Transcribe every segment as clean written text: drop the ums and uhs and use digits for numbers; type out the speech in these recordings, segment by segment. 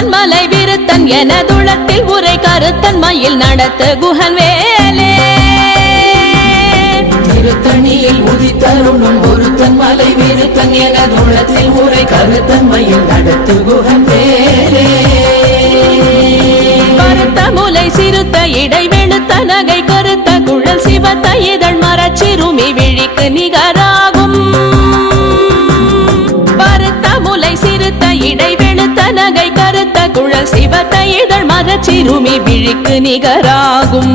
பொருத்தன் மலை விருத்தன் எனதுளத்தில் உரை கருத்தன் மயில் நடத்து குஹன் வேலே திருத்தணியில் உதித்தருளும் ஒருத்தன் மலை விருத்தன் எனதுளத்தில் உரை கருத்தன் மயில் நடத்து குஹன் வேலே கருத்த முலை சிறுத்த இடை வெளுத்த நகை கருத்த குழல் சிவத்த இதழ் மரச்சிறுமி விழிக்கு நிகராகும் பருத்த முலை சிறுத்த இடை வெளுத்த நகை கருத்த குழல் சிவத்த இதழ் மரச்சிறுமி விழிக்கு நிகராகும்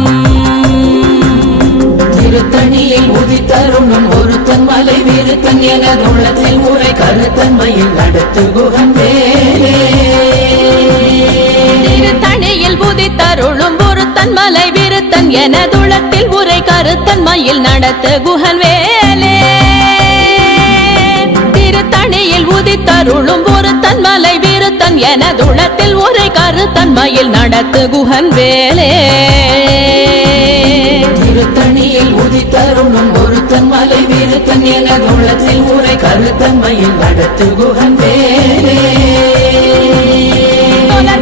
திருத்தணியில் உதித்தருளும் ஒருத்தன் மலை விருத்தன் எனதுளத்தில் உரை கருத்தன் மயில் நடத்து குஹன் வேலே திருத்தணியில் உதித்தருளும் ஒருத்தன் மலை விருத்தன் எனதுளத்தில் உரை கருத்தன் மயில் நடத்து குஹன் வேலே திருத்தணியில் உதித்தருளும் ஒருத்தன் மலை விருத்தன் எனதுளத்தில் உரை கருத்தன் மயில் நடத்து குஹன் வேலே திருத்தணியில் உதித்தருளும் ஒருத்தன் மலை விருத்தன் எனதுளத்தில் உரை கருத்தன் மயில் நடத்து குஹன் வேலே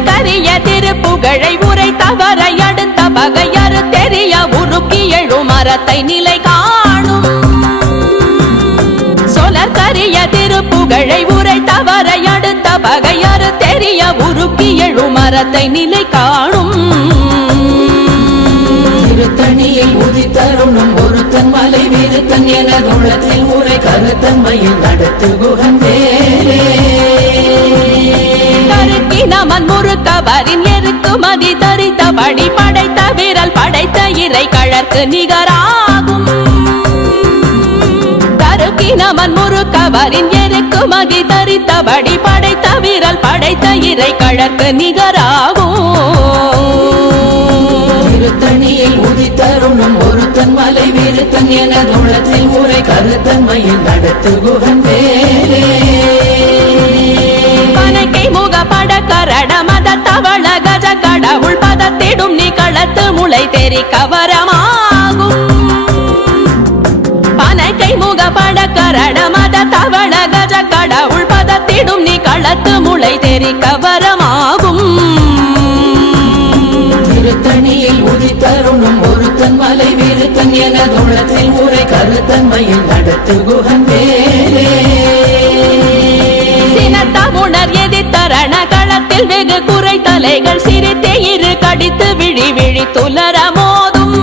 கரிய திருப்புகழை உரை தவறை அடுத்த பகையறு தெரிய உருக்கி எழும் மரத்தை நிலை காணும் சொலற்கரிய திருப்புகழை உரை தவறை அடுத்த பகையறு தெரிய உருக்கி எழும் மரத்தை நிலை காணும் திருத்தணியில் உதித்தருளும் ஒருத்தன் மலை விருத்தன் எனதுளத்தில் உரை கருத்தன் மயில் நடத்து குஹன் வேலே நமன் முறுக்கவரின் எருக்கு மதி தரித்தபடி படைத்த விரல் படைத்த இறை கழற்கு நிகராகும் தருக்கி நமன் முறுக்கவரின் எருக்கு மதி தரித்தபடி படைத்த விரல் படைத்த இறை கழற்கு நிகராகும் திருத்தணியில் உதித்தருளும் ஒருத்தன் மலை விருத்தன் எனதுளத்தில் உரை கருத்தன் மயில் நடத்து குஹன் வேலே பனக்கை முக பட கரட மத தவள கஜ கடவுள் பதத்திடும் நிகழத்து முளை தெரி கவரமாகும் பனக்கை முக பட கரட மத தவள கஜ கடவுள் பதத்திடும் நிகழத்து முளை தெரி கவரமாகும் திருத்தணியில் உதித்தருளும் ஒருத்தன் மலை விருத்தன் எனதுளத்தில் உரை கருத்தன் மயில் நடத்து குஹன் வேலே சினத்தமுணர் எதிர்த்தரண களத்தில் வெகு குறை தலைகள் சிரித்தே இரு கடித்து விழி விழி துலர மோதும்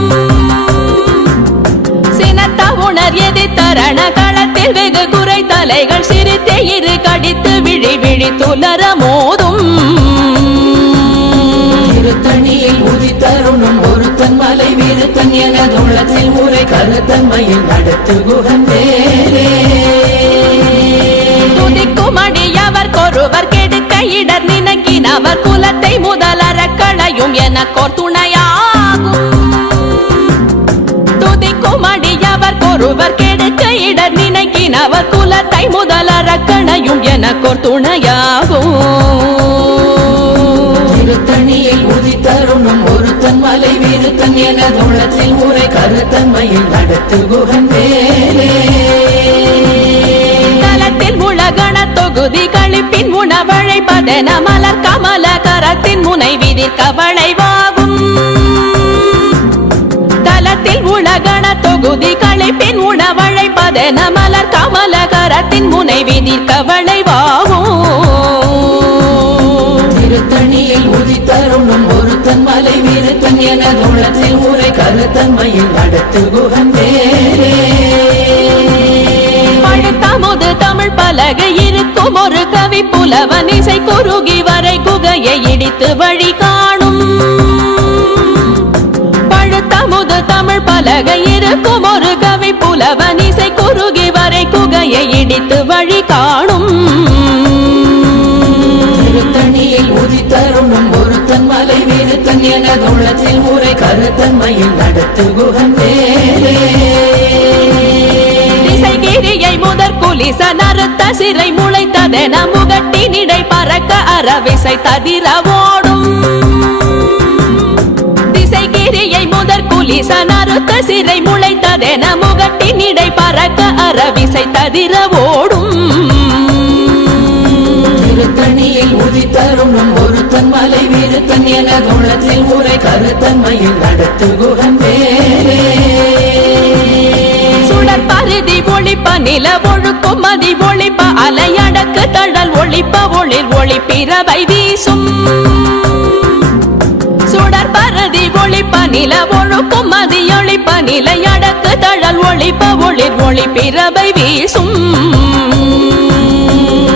சினத்தமுணர் எதிர்த்தரண களத்தில் வெகு குறை தலைகள் சிரித்தே இரு கடித்து விழி விழி துலர மோதும் திருத்தணியில் உதித்தருளும் ஒருத்தன் மலை விருத்தன் எனதுளத்தில் உரை கருத்தன் மயில் நடத்து குஹன் வேலே துதிக்குமடியவர் கொருவர் கெடுக்க இடர் நினைக்கினவர் குலத்தை முதலற களையும் எனக்கோர் துணையாகும் துதிக்குமடியவர் கொருவர் கெடுக்க இடர் நினைக்கினவர் குலத்தை முதலற களையும் எனக்கோர் துணையாகும் திருத்தணியில் உதித்தருளும் ஒருத்தன் மலை விருத்தன் எனதுளத்தில் உரை கருத்தன் மயில் நடத்து குஹன் வேலே தலத்தில் உலகண தொகுதி கழிப்பின் உணவழைப்பதென மலர் கமல கரத்தின் முனை விதிர்க்க வளைவாகும் தலத்தில் உலகண தொகுதி கழிப்பின் உணவழைப்பதென மலர் கமல கரத்தின் முனை விதிர்க்க வளைவாகும் திருத்தணியில் உதித்தருளும் ஒருத்தன் மலை விருத்தன் எனதுளத்தில் உரை கருத்தன் மயில் நடத்து குஹன் வேலே பழுத்தமுது தமிழ் பலகை இருக்கும் ஒரு கவி புலவன் இசை குறுகி வரை குகையை இடித்து வழி காணும் பழுத்தமுது தமிழ் பலகை இருக்கும் ஒரு கவி புலவன் இசை குறுகி வரை குகையை இடித்து வழி காணும் திருத்தணியில் உதித்தருளும் ஒருத்தன் மலை விருத்தன் எனதுளத்தில் உரை கருத்தன் மயில் நடத்து குஹன் வேலே திசைகிரியை முதற் குலிச நறுத்த சிறை முளைத்ததென முகட்டினிடை பறக்க அறவிசை ததிர ஓடும் திசைகிரியை முதற் குலிச நறுத்த சிறை முளைத்ததென முகட்டினிடை பறக்க அறவிசை ததிர ஓடும் திருத்தணியில் உதித்தருளும் ஒருத்தன் ஒருத்தன் மலை விருத்தன் எனதுள்ளத்தில் உரை கருத்தன்மையில் நடத்து குகன் வேலே சுடர் பருதி ஒளிப்ப நில ஒழுக்கும் மதி ஒளிப்ப அலையடக்கு தழல் ஒளிப்ப ஒளிர் ஒளிப்பிறவை வீசும் சுடர் பருதி ஒளிப்ப நில ஒழுக்கும் மதி ஒளிப்ப நிலையடக்கு தழல் ஒளிப்ப ஒளிர் ஒளிப்பிறவை வீசும்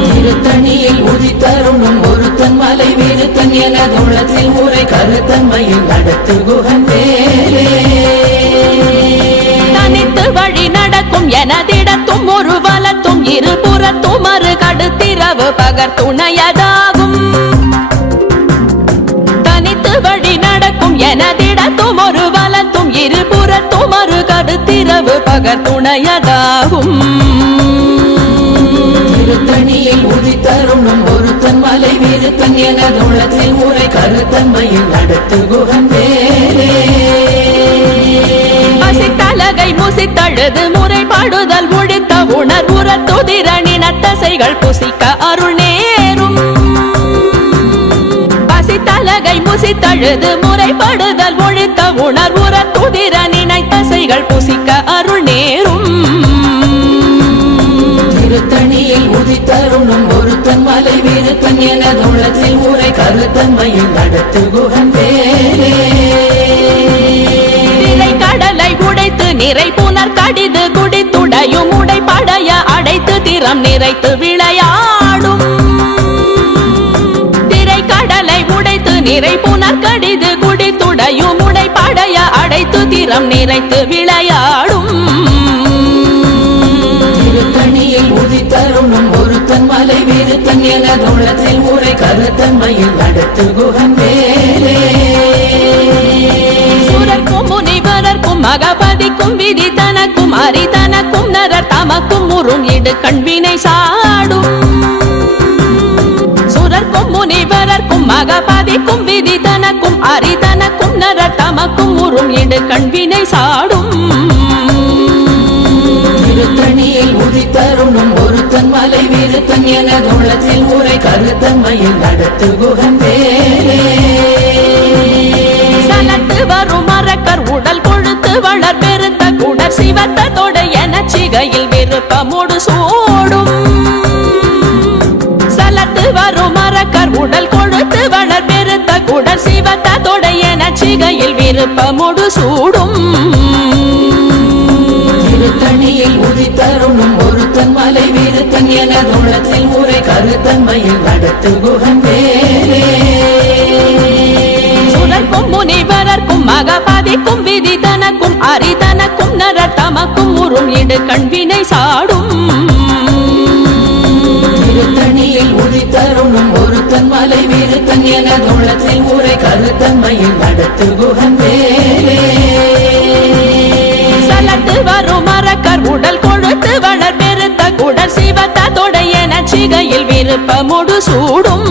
திருத்தணியில் உதித்தருணும் ஒருத்தன் மலை விருத்தன் எனதுள்ளத்தில் உரை கருத்தன்மையில் நடத்து குகன் வேலே தனித்து வழி நடக்கும் எனதிடத்தும் ஒரு வலத்தும் இருபுறத்தும் மறு கடுத்திரவு பகர் துணையதாகும் தனித்து வழி நடக்கும் எனதிடத்தும் ஒரு வலத்தும் இருபுறத்தும் மறு கடுத்திரவு பகர் துணையதாகும் திருத்தணியில் உதித்தருணும் ஒருத்தன் மலை விருத்தன் எனதுள்ளத்தில் உரை கருத்தன்மையில் நடத்து குகன் வேலே பசித்தலகை முசித்தழுது முறைப்பாடுதல் ஒழித்த உணர்வுற துதிரணின தசைகள் புசிக்க அருள் நேரும் பசித்தலகை முசித்தழுது முறைப்படுதல் ஒழித்த உணர்வுற துதிரணின தசைகள் புசிக்க அருள் நேரும் திருத்தணியில் உதித்தருணும் ஒருத்தன் மலை விருத்தன் எனதுள்ளத்தில் உரை கருத்தன்மையில் நடத்து குகன் வேலே கடலை உடைத்து நிறை புனர் கடிது குடித்துடையும் உடைப்படைய அடைத்து திறம் நிறைத்து விளையாடும் திரை கடலை உடைத்து நிறை புனர் கடிது குடித்துடையும் உடைப்படைய அடைத்து திறம் நிறைத்து விளையாடும் திருத்தணியில் உதித்தருணும் ஒருத்தன் மலை விருத்தன் எனதுள்ளத்தில் உரை கருத்தன்மையில் நடத்து குகன் வேலே சுரர்க்கும் முனிவரர்க்கும் மகபதிக்கும் விதி தனக்கும் அரிதனக்கும் நரர் தமக்கும் உறும் இடு கண்வினை சாடும் சுரர்க்கும் முனிவரர்க்கும் மகபதிக்கும் விதி தனக்கும் அரிதனக்கும் நரர் தமக்கும் உறும் இடு கண்வினை சாடும் திருத்தணியில் உதித்தருணும் ஒருத்தன் மலை விருத்தன் எனதுள்ளத்தில் உரை கருத்தன்மையில் நடத்து குகன் வேலே சலத்து வரும் மரக்கர் உடல் கொழுத்து வளர் பெருத்த குடர் சிவத்த தொடை என சிகையில் விருப்பமோடு சூடும் சலத்து வரும் மரக்கர் உடல் கொழுத்து வளர் பெருத்த குடர் சிவத்த தொடை என சிகையில் விருப்பமோடு சூடும் திருத்தணியில் உதித்தருணும் ஒருத்தன் மலை விருத்தன் எனதுள்ளத்தில் உரை கருத்தன்மையில் நடத்து குகன் வேலே சுரர்க்கும் முனிவரர்க்கும் மகபதிக்கும் விதி தனக்கும் அரிதனக்கும் நரர் தமக்கும் உறும் இடு கண்வினை சாடும் திருத்தணியில் உதித்தருணும் ஒருத்தன் மலை விருத்தன் எனதுள்ளத்தில் உரை கருத்தன்மையில் நடத்து குகன் வேலே சலத்து வரும் மரக்கர் உடல் கொழுத்து வளர் பெருத்த குடர் சிவத்த தொடை என சிகையில் விருப்பமோடு சூடும்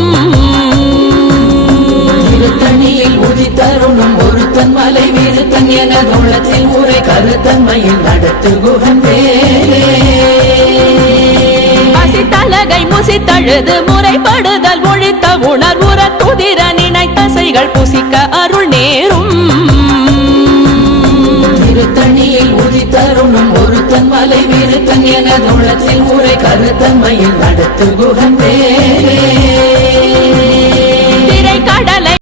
திருத்தணியில் உதித்தருணும் ஒருத்தன் மலை விருத்தன் எனதுள்ளத்தில் உரை கருத்தன்மையில் நடத்து குகன் வேலே பசித்தலகை முசித்தழுது முறைப்படுதல் ஒழித்த உணர்வுற துதிர நினைத்தசைகள் புசிக்க அருள் நேரும் திருத்தணியில் உதித்தருணும் ஒருத்தன் மலை விருத்தன் எனதுள்ளத்தில் உரை கருத்தன்மையில் நடத்து குகன் வேலே